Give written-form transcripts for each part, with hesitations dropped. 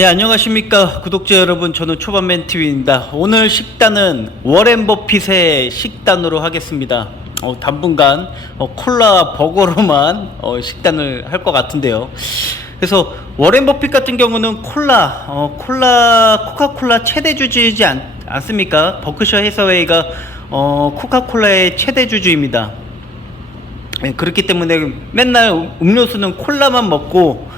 예, 안녕하십니까 구독자 여러분. 저는 초반맨TV입니다. 오늘 식단은 워렌 버핏의 식단으로 하겠습니다. 당분간 콜라 버거로만 식단을 할 것 같은데요. 그래서 워렌 버핏 같은 경우는 코카콜라 최대 주주이지 않습니까? 버크셔 해서웨이가 코카콜라의 최대 주주입니다. 예, 그렇기 때문에 맨날 음료수는 콜라만 먹고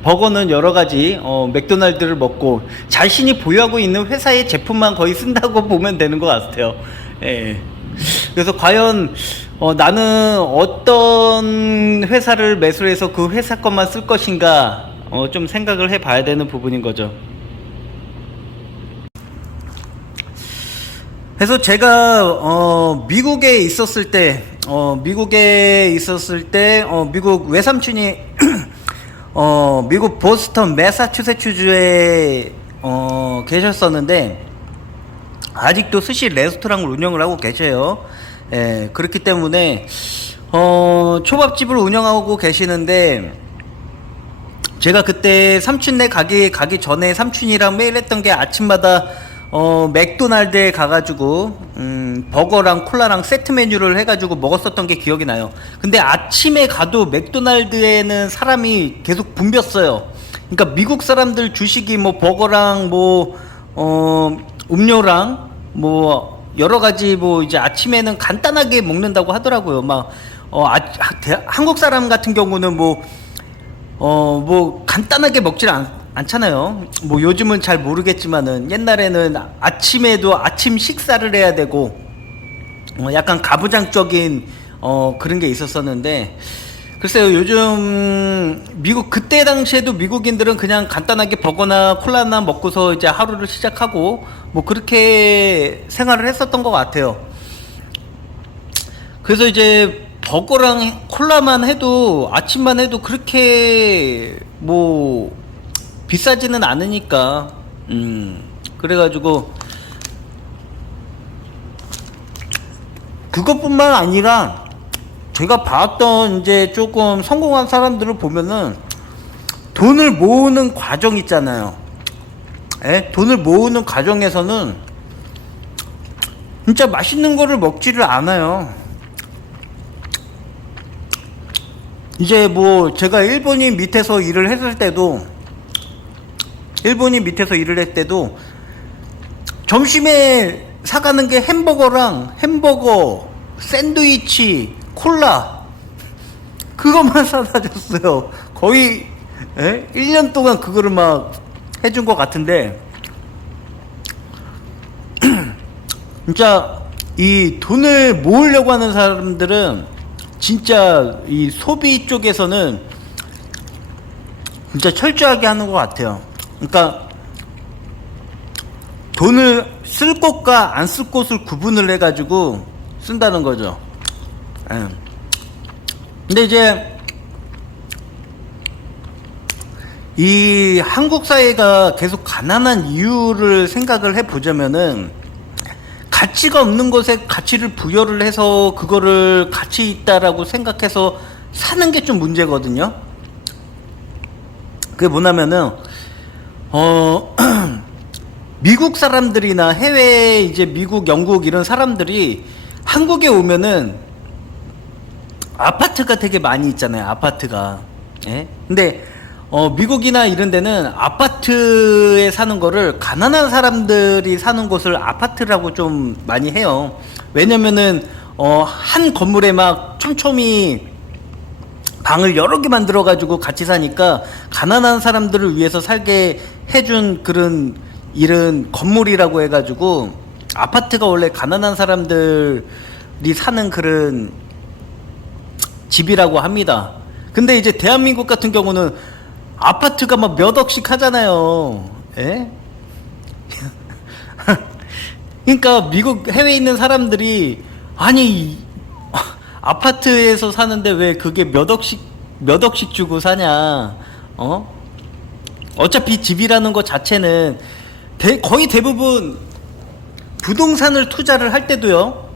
버거는 여러가지 맥도날드를 먹고 자신이 보유하고 있는 회사의 제품만 거의 쓴다고 보면 되는 것 같아요. 예. 그래서 과연 나는 어떤 회사를 매수해서 그 회사 것만 쓸 것인가 좀 생각을 해 봐야 되는 부분인 거죠. 그래서 제가 미국에 있었을 때 미국 외삼촌이 미국 보스턴 매사추세츠주에 계셨었는데 아직도 스시 레스토랑을 운영을 하고 계셔요. 예, 그렇기 때문에 초밥집을 운영하고 계시는데 제가 그때 삼촌네 가기 전에 삼촌이랑 매일 했던 게 아침마다 맥도날드에 가가지고 버거랑 콜라랑 세트 메뉴를 해가지고 먹었었던 게 기억이 나요. 근데 아침에 가도 맥도날드에는 사람이 계속 붐볐어요. 그러니까 미국 사람들 주식이 뭐 버거랑 음료랑 여러가지 이제 아침에는 간단하게 먹는다고 하더라고요. 한국 사람 같은 경우는 간단하게 먹질 않잖아요. 요즘은 잘 모르겠지만은 옛날에는 아침에도 아침 식사를 해야 되고 약간 가부장적인 그런 게 있었었는데, 글쎄요, 요즘 그때 당시에도 미국인들은 그냥 간단하게 버거나 콜라나 먹고서 이제 하루를 시작하고 그렇게 생활을 했었던 것 같아요. 그래서 이제 버거랑 콜라만 해도 아침만 해도 그렇게 비싸지는 않으니까 그래가지고 그것뿐만 아니라 제가 봤던 이제 조금 성공한 사람들을 보면은 돈을 모으는 과정 있잖아요. 돈을 모으는 과정에서는 진짜 맛있는 거를 먹지를 않아요. 이제 제가 일본인 밑에서 일을 했을 때도 점심에 사가는 게 햄버거, 샌드위치, 콜라, 그것만 사다 줬어요. 거의 1년 동안 그거를 막 해준 것 같은데, 진짜 이 돈을 모으려고 하는 사람들은 진짜 이 소비 쪽에서는 진짜 철저하게 하는 것 같아요. 그러니까 돈을 쓸 곳과 안 쓸 곳을 구분을 해가지고 쓴다는 거죠. 근데 이제 이 한국 사회가 계속 가난한 이유를 생각을 해보자면은 가치가 없는 것에 가치를 부여를 해서 그거를 가치 있다라고 생각해서 사는 게 좀 문제거든요. 그게 뭐냐면은 미국 사람들이나 해외 이제 미국, 영국 이런 사람들이 한국에 오면은 아파트가 되게 많이 있잖아요. 아파트가. 예? 근데 미국이나 이런 데는 아파트에 사는 거를 가난한 사람들이 사는 곳을 아파트라고 좀 많이 해요. 왜냐면은 한 건물에 막 촘촘히 방을 여러 개 만들어 가지고 같이 사니까 가난한 사람들을 위해서 살게 해준 그런 이런 건물이라고 해가지고, 아파트가 원래 가난한 사람들이 사는 그런 집이라고 합니다. 근데 이제 대한민국 같은 경우는 아파트가 막 몇 억씩 하잖아요. 예? 그러니까 미국 해외에 있는 사람들이 아니 아파트에서 사는데 왜 그게 몇 억씩 주고 사냐? 어차피 집이라는 것 자체는 거의 대부분 부동산을 투자를 할 때도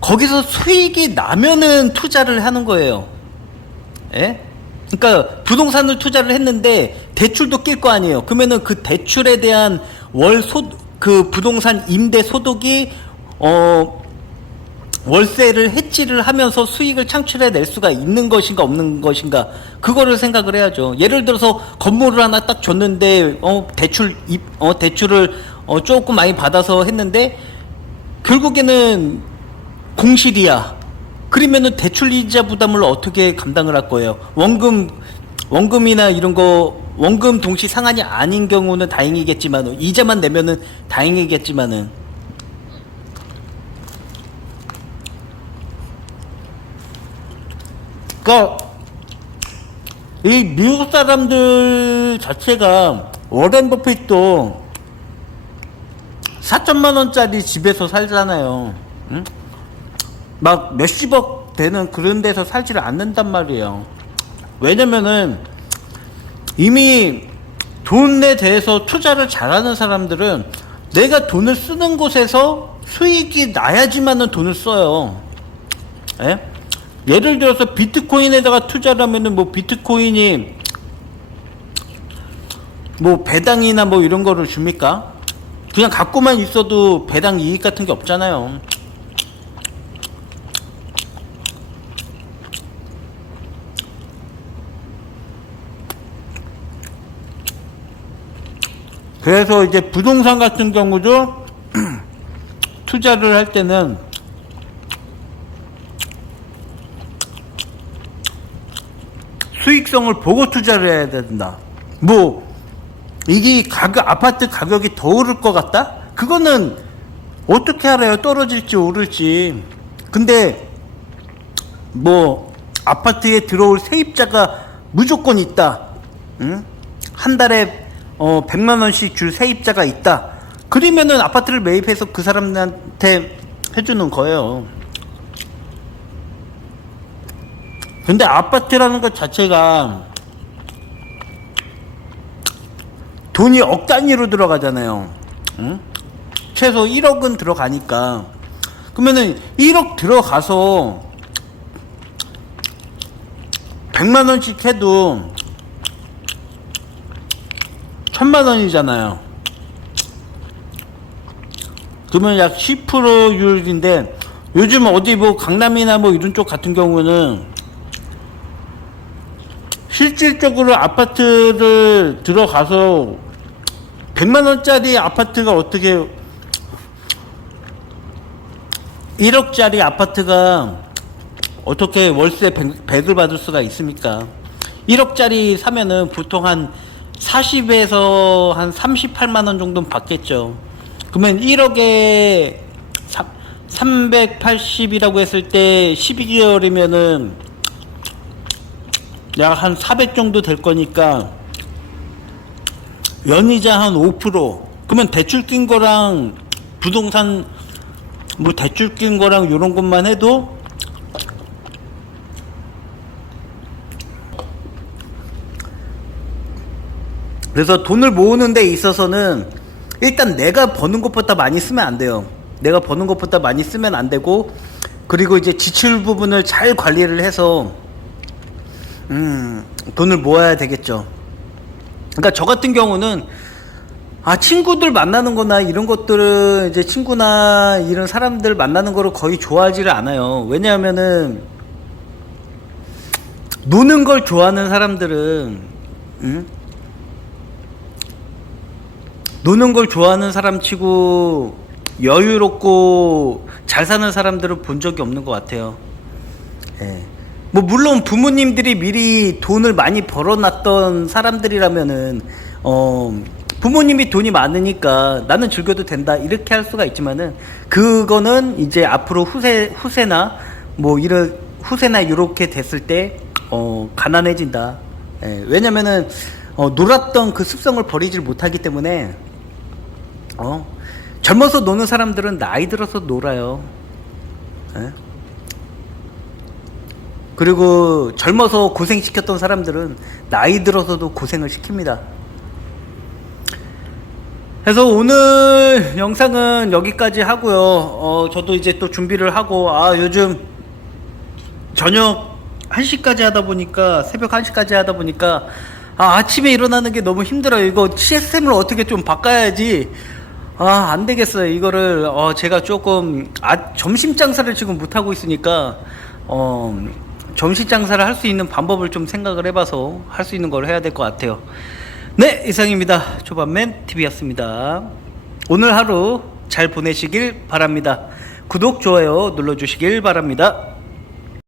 거기서 수익이 나면은 투자를 하는 거예요. 예? 그러니까 부동산을 투자를 했는데 대출도 낄 거 아니에요. 그러면은 그 대출에 대한 그 부동산 임대 소득이 월세를 해지를 하면서 수익을 창출해 낼 수가 있는 것인가 없는 것인가, 그거를 생각을 해야죠. 예를 들어서 건물을 하나 딱 줬는데 대출을 조금 많이 받아서 했는데 결국에는 공실이야. 그러면은 대출 이자 부담을 어떻게 감당을 할 거예요? 원금이나 이런 거, 원금 동시 상환이 아닌 경우는 다행이겠지만, 이자만 내면은 다행이겠지만은, 그러니까 이 미국 사람들 자체가, 워렌 버핏도 4천만 원짜리 집에서 살잖아요. 응? 막 몇십억 되는 그런 데서 살지를 않는단 말이에요. 왜냐면은 이미 돈에 대해서 투자를 잘하는 사람들은 내가 돈을 쓰는 곳에서 수익이 나야지만은 돈을 써요. 예? 예를 들어서 비트코인에다가 투자를 하면은 뭐 비트코인이 뭐 배당이나 뭐 이런 거를 줍니까? 그냥 갖고만 있어도 배당 이익 같은 게 없잖아요. 그래서 이제 부동산 같은 경우도 투자를 할 때는 수익성을 보고 투자를 해야 된다. 뭐 이게 아파트 가격이 더 오를 것 같다? 그거는 어떻게 알아요? 떨어질지 오를지. 근데 뭐 아파트에 들어올 세입자가 무조건 있다. 응? 한 달에 100만 원씩 줄 세입자가 있다. 그러면은 아파트를 매입해서 그 사람한테 해주는 거예요. 근데 아파트라는 것 자체가 돈이 억 단위로 들어가잖아요. 응? 최소 1억은 들어가니까. 그러면은 1억 들어가서 100만 원씩 해도 1000만 원이잖아요. 그러면 약 10%율인데, 요즘 어디 뭐 강남이나 뭐 이런 쪽 같은 경우는 실질적으로 아파트를 들어가서 100만 원짜리 아파트가 어떻게 1억짜리 아파트가 어떻게 월세 100을 받을 수가 있습니까? 1억짜리 사면은 보통 한 40에서 한 38만 원 정도는 받겠죠. 그러면 1억에 380이라고 했을 때 12개월이면은 약 한 400 정도 될 거니까 연이자 한 5%. 그러면 대출 낀 거랑 부동산 뭐 대출 낀 거랑 요런 것만 해도 그래서 돈을 모으는 데 있어서는 일단 내가 버는 것보다 많이 쓰면 안 돼요. 내가 버는 것보다 많이 쓰면 안 되고, 그리고 이제 지출 부분을 잘 관리를 해서 돈을 모아야 되겠죠. 그러니까 저 같은 경우는 친구들 만나는 거나 이런 것들은 이제 친구나 이런 사람들 만나는 거를 거의 좋아하지를 않아요. 왜냐하면은 노는 걸 좋아하는 사람들은 노는 걸 좋아하는 사람 치고 여유롭고 잘 사는 사람들을 본 적이 없는 것 같아요. 예. 뭐 물론 부모님들이 미리 돈을 많이 벌어놨던 사람들이라면은 부모님이 돈이 많으니까 나는 즐겨도 된다 이렇게 할 수가 있지만은, 그거는 이제 앞으로 후세나 뭐 이런 후세나 이렇게 됐을 때 가난해진다. 예. 왜냐면은 놀았던 그 습성을 버리질 못하기 때문에 젊어서 노는 사람들은 나이 들어서 놀아요. 예? 그리고 젊어서 고생시켰던 사람들은 나이 들어서도 고생을 시킵니다. 그래서 오늘 영상은 여기까지 하고요. 저도 이제 또 준비를 하고, 요즘 저녁 1시까지 하다 보니까, 새벽 1시까지 하다 보니까, 아침에 일어나는 게 너무 힘들어요. 이거 시스템을 어떻게 좀 바꿔야지. 안 되겠어요. 이거를, 제가 조금, 점심 장사를 지금 못하고 있으니까, 점심 장사를 할 수 있는 방법을 좀 생각을 해봐서 할 수 있는 걸 해야 될 것 같아요. 네, 이상입니다. 조반맨 TV였습니다. 오늘 하루 잘 보내시길 바랍니다. 구독, 좋아요 눌러주시길 바랍니다.